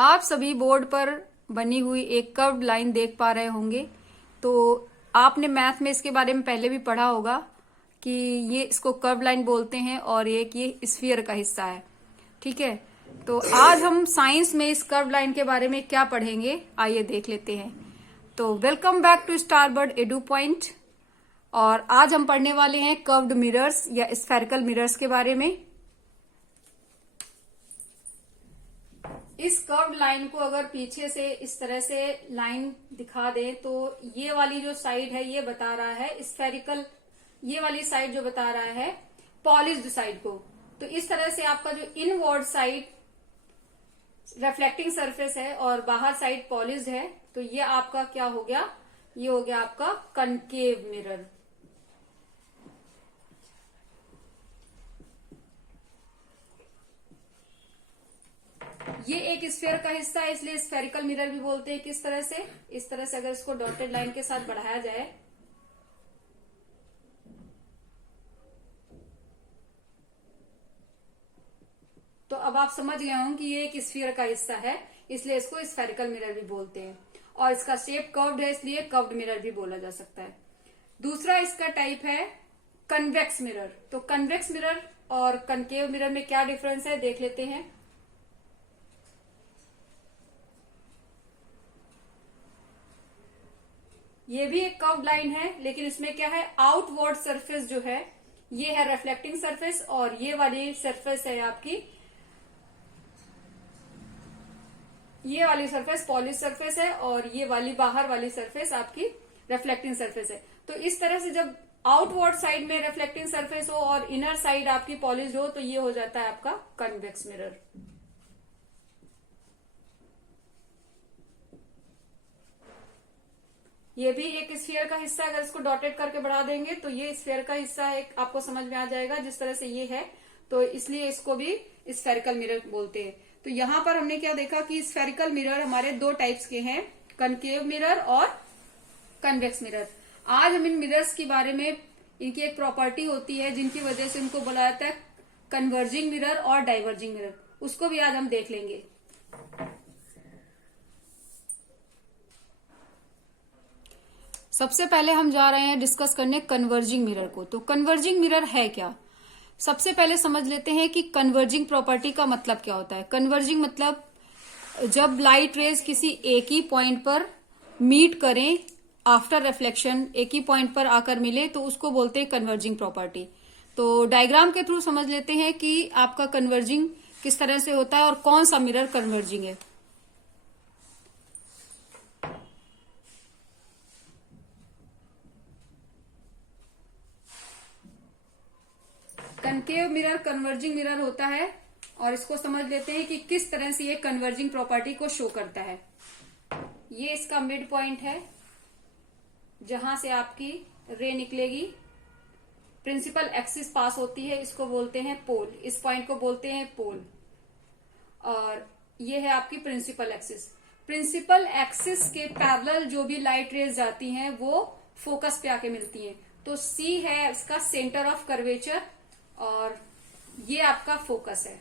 आप सभी बोर्ड पर बनी हुई एक कर्व्ड लाइन देख पा रहे होंगे। तो आपने मैथ में इसके बारे में पहले भी पढ़ा होगा कि ये इसको कर्व्ड लाइन बोलते हैं और ये स्फीयर का हिस्सा है। ठीक है, तो आज हम साइंस में इस कर्व्ड लाइन के बारे में क्या पढ़ेंगे, आइए देख लेते हैं। तो welcome back to Starbird Edu Point. और आज हम पढ़ने वाले हैं कर्व्ड मिरर्स या स्फेरिकल मिरर्स के बारे में। इस कर्व्ड लाइन को अगर पीछे से इस तरह से लाइन दिखा दें तो ये वाली जो साइड है ये बता रहा है स्फेरिकल, ये वाली साइड जो बता रहा है पॉलिश्ड साइड को। तो इस तरह से आपका जो इनवर्ड साइड रिफ्लेक्टिंग सरफेस है और बाहर साइड पॉलिश्ड है, तो ये आपका क्या हो गया, ये हो गया आपका कनकेव मिरर। ये एक स्फीयर का हिस्सा है, इसलिए स्फेरिकल मिरर भी बोलते हैं। किस तरह से, इस तरह से अगर इसको डॉटेड लाइन के साथ बढ़ाया जाए तो अब आप समझ गए होंगे कि ये एक स्फीयर का हिस्सा है, इसलिए इसको स्फेरिकल मिरर भी बोलते हैं। और इसका शेप कर्व्ड है, इसलिए कर्व्ड मिरर भी बोला जा सकता है। दूसरा इसका टाइप है कन्वेक्स मिरर। तो कन्वेक्स मिरर और कनकेव मिरर में क्या डिफरेंस है देख लेते हैं। ये भी एक कर्व्ड लाइन है, लेकिन इसमें क्या है, आउटवर्ड सरफेस जो है ये है रिफ्लेक्टिंग सरफेस और ये वाली सरफेस है आपकी, ये वाली सरफेस पॉलिश सरफेस है और ये वाली बाहर वाली सरफेस आपकी रिफ्लेक्टिंग सरफेस है। तो इस तरह से जब आउटवर्ड साइड में रिफ्लेक्टिंग सरफेस हो और इनर साइड आपकी पॉलिश हो तो ये हो जाता है आपका कन्वेक्स मिरर। ये भी एक स्फीयर का हिस्सा, अगर इसको डॉटेड करके बढ़ा देंगे तो ये स्फीयर का हिस्सा है, आपको समझ में आ जाएगा जिस तरह से ये है, तो इसलिए इसको भी स्फेरिकल मिरर बोलते हैं। तो यहां पर हमने क्या देखा कि स्फेरिकल मिरर हमारे दो टाइप्स के हैं, कनकेव मिरर और कन्वेक्स मिरर। आज हम इन मिरर्स के बारे में, इनकी एक प्रॉपर्टी होती है जिनकी वजह से उनको बोला जाता है कन्वर्जिंग मिरर और डाइवर्जिंग मिरर, उसको भी आज हम देख लेंगे। सबसे पहले हम जा रहे हैं डिस्कस करने कन्वर्जिंग मिरर को। तो कन्वर्जिंग मिरर है क्या, सबसे पहले समझ लेते हैं कि कन्वर्जिंग प्रॉपर्टी का मतलब क्या होता है। कन्वर्जिंग मतलब जब लाइट रेज किसी एक ही पॉइंट पर मीट करें आफ्टर रिफ्लेक्शन, एक ही पॉइंट पर आकर मिले, तो उसको बोलते हैं कन्वर्जिंग प्रॉपर्टी। तो डायग्राम के थ्रू समझ लेते हैं कि आपका कन्वर्जिंग किस तरह से होता है और कौन सा मिरर कन्वर्जिंग है। कनकेव मिरर कन्वर्जिंग मिरर होता है और इसको समझ लेते हैं कि किस तरह से ये कन्वर्जिंग प्रॉपर्टी को शो करता है। ये इसका मिड पॉइंट है जहां से आपकी रे निकलेगी, प्रिंसिपल एक्सिस पास होती है, इसको बोलते हैं पोल, इस पॉइंट को बोलते हैं पोल। और ये है आपकी प्रिंसिपल एक्सिस। प्रिंसिपल एक्सिस के पैरेलल जो भी लाइट रेज जाती हैं वो फोकस पे आके मिलती हैं। तो सी है इसका सेंटर ऑफ कर्वेचर और ये आपका फोकस है।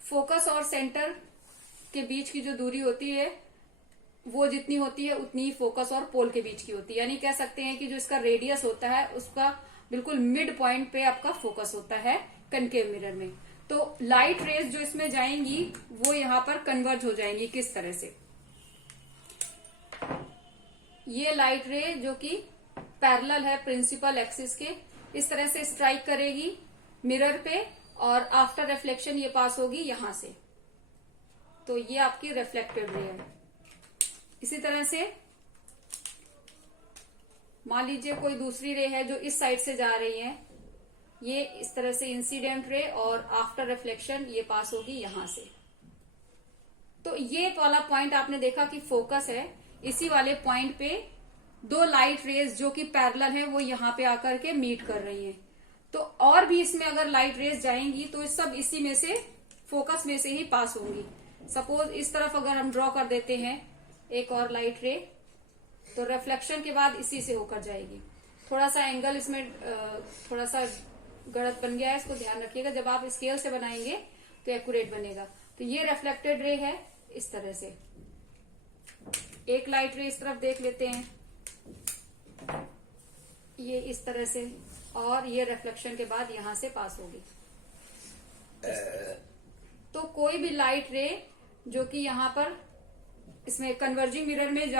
फोकस और सेंटर के बीच की जो दूरी होती है वो जितनी होती है उतनी ही फोकस और पोल के बीच की होती है। यानी कह सकते हैं कि जो इसका रेडियस होता है उसका बिल्कुल मिड पॉइंट पे आपका फोकस होता है कनकेव मिरर में। तो लाइट रेज जो इसमें जाएंगी वो यहां पर कन्वर्ज हो जाएंगी। किस तरह से, ये लाइट रे जो कि पैरेलल है प्रिंसिपल एक्सिस के, इस तरह से स्ट्राइक करेगी मिरर पे और आफ्टर रिफ्लेक्शन ये पास होगी यहां से, तो ये आपकी रिफ्लेक्टेड रे है। इसी तरह से मान लीजिए कोई दूसरी रे है जो इस साइड से जा रही है, ये इस तरह से इंसिडेंट रे और आफ्टर रिफ्लेक्शन ये पास होगी यहां से। तो ये वाला पॉइंट आपने देखा कि फोकस है, इसी वाले पॉइंट पे दो लाइट रेज जो कि पैरेलल है वो यहां पे आकर के मीट कर रही हैं। तो और भी इसमें अगर लाइट रेज जाएंगी तो सब इसी में से, फोकस में से ही पास होंगी। सपोज इस तरफ अगर हम ड्रॉ कर देते हैं एक और लाइट रे, तो रिफ्लेक्शन के बाद इसी से होकर जाएगी। थोड़ा सा एंगल इसमें थोड़ा सा गलत बन गया है, इसको ध्यान रखिएगा, जब आप स्केल से बनाएंगे तो एक्यूरेट बनेगा। तो ये रिफ्लेक्टेड रे है, इस तरह से एक लाइट रे इस तरफ देख लेते हैं, ये इस तरह से, और ये रिफ्लेक्शन के बाद यहां से पास होगी। तो कोई भी लाइट रे जो कि यहाँ पर इसमें कन्वर्जिंग मिरर में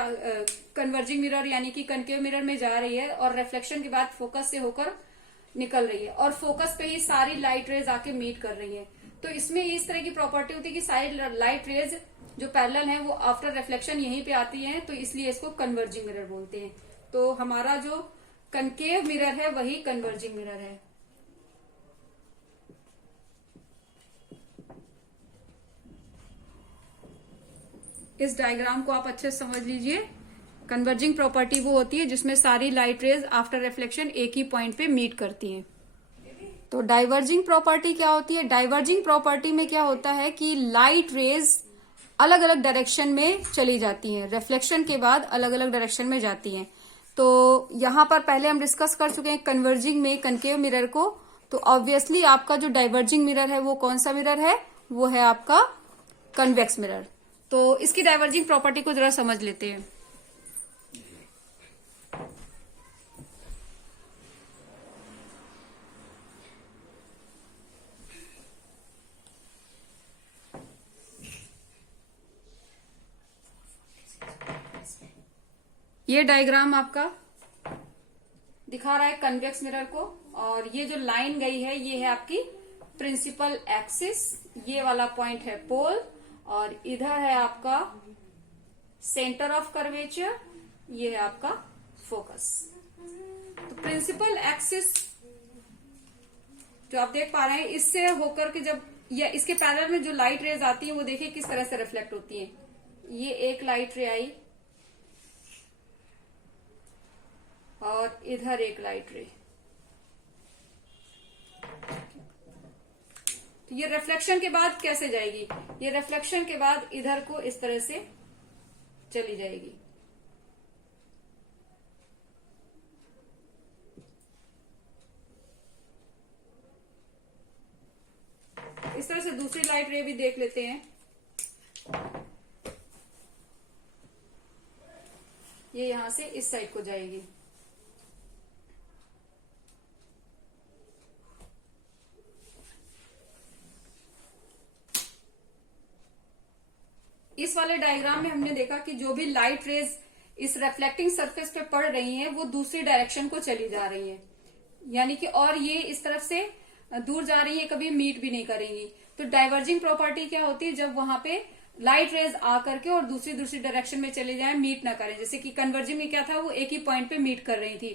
कन्वर्जिंग मिरर यानी कि कनकेव मिरर में जा रही है और रिफ्लेक्शन के बाद फोकस से होकर निकल रही है और फोकस पे ही सारी लाइट रेज आके मीट कर रही है, तो इसमें इस तरह की प्रॉपर्टी होती है कि सारी लाइट रेज जो पैरेलल है वो आफ्टर रिफ्लेक्शन यहीं पे आती है, तो इसलिए इसको कन्वर्जिंग मिरर बोलते हैं। तो हमारा जो कनकेव मिरर है वही कन्वर्जिंग मिरर है। इस डायग्राम को आप अच्छे से समझ लीजिए। कन्वर्जिंग प्रॉपर्टी वो होती है जिसमें सारी लाइट रेज आफ्टर रिफ्लेक्शन एक ही पॉइंट पे मीट करती हैं। तो डाइवर्जिंग प्रॉपर्टी क्या होती है? डाइवर्जिंग प्रॉपर्टी में क्या होता है कि लाइट रेज अलग अलग डायरेक्शन में चली जाती हैं, रिफ्लेक्शन के बाद अलग अलग डायरेक्शन में जाती हैं। तो यहां पर पहले हम डिस्कस कर चुके हैं कन्वर्जिंग में कनकेव मिरर को, तो ऑब्वियसली आपका जो डाइवर्जिंग मिरर है वो कौन सा मिरर है? वो है आपका कन्वेक्स मिरर। तो इसकी डाइवर्जिंग प्रॉपर्टी को जरा समझ लेते हैं। ये डायग्राम आपका दिखा रहा है कन्वेक्स मिरर को, और ये जो लाइन गई है ये है आपकी प्रिंसिपल एक्सिस, ये वाला पॉइंट है पोल, और इधर है आपका सेंटर ऑफ कर्वेचर, ये है आपका फोकस। तो प्रिंसिपल एक्सिस जो आप देख पा रहे हैं, इससे होकर के जब या इसके पैरेलल में जो लाइट रेज आती है वो देखिए किस तरह से रिफ्लेक्ट होती है। ये एक लाइट रे आई और इधर एक लाइट रे, तो ये रिफ्लेक्शन के बाद कैसे जाएगी? ये रिफ्लेक्शन के बाद इधर को इस तरह से चली जाएगी। इस तरह से दूसरी लाइट रे भी देख लेते हैं। ये यहां से इस साइड को जाएगी। इस वाले डायग्राम में हमने देखा कि जो भी लाइट रेज इस रिफ्लेक्टिंग सरफेस पे पड़ रही हैं वो दूसरी डायरेक्शन को चली जा रही हैं, यानी कि और ये इस तरफ से दूर जा रही है, कभी मीट भी नहीं करेंगी। तो डाइवर्जिंग प्रॉपर्टी क्या होती है? जब वहां पे लाइट रेज आकर के और दूसरी डायरेक्शन में चले जाएं, मीट ना करें। जैसे कि कन्वर्जिंग में क्या था, वो एक ही पॉइंट पे मीट कर रही थी,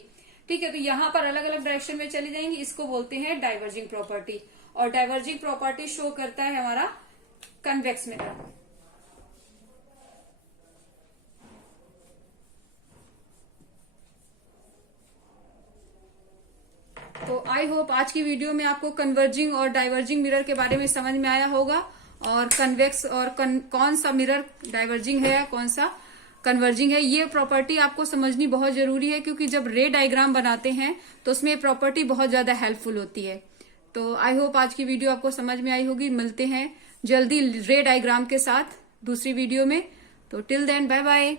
ठीक है। तो यहां पर अलग अलग डायरेक्शन में चली जाएंगी, इसको बोलते हैं डाइवर्जिंग प्रॉपर्टी। और डाइवर्जिंग प्रॉपर्टी शो करता है हमारा कन्वेक्स मिरर। तो आई होप आज की वीडियो में आपको कन्वर्जिंग और डाइवर्जिंग मिरर के बारे में समझ में आया होगा, और कन्वेक्स और कौन सा मिरर डाइवर्जिंग है, कौन सा कन्वर्जिंग है, ये प्रॉपर्टी आपको समझनी बहुत जरूरी है, क्योंकि जब रे डायग्राम बनाते हैं तो उसमें ये प्रॉपर्टी बहुत ज्यादा हेल्पफुल होती है। तो आई होप आज की वीडियो आपको समझ में आई होगी। मिलते हैं जल्दी रे डायग्राम के साथ दूसरी वीडियो में। तो टिल देन बाय बाय।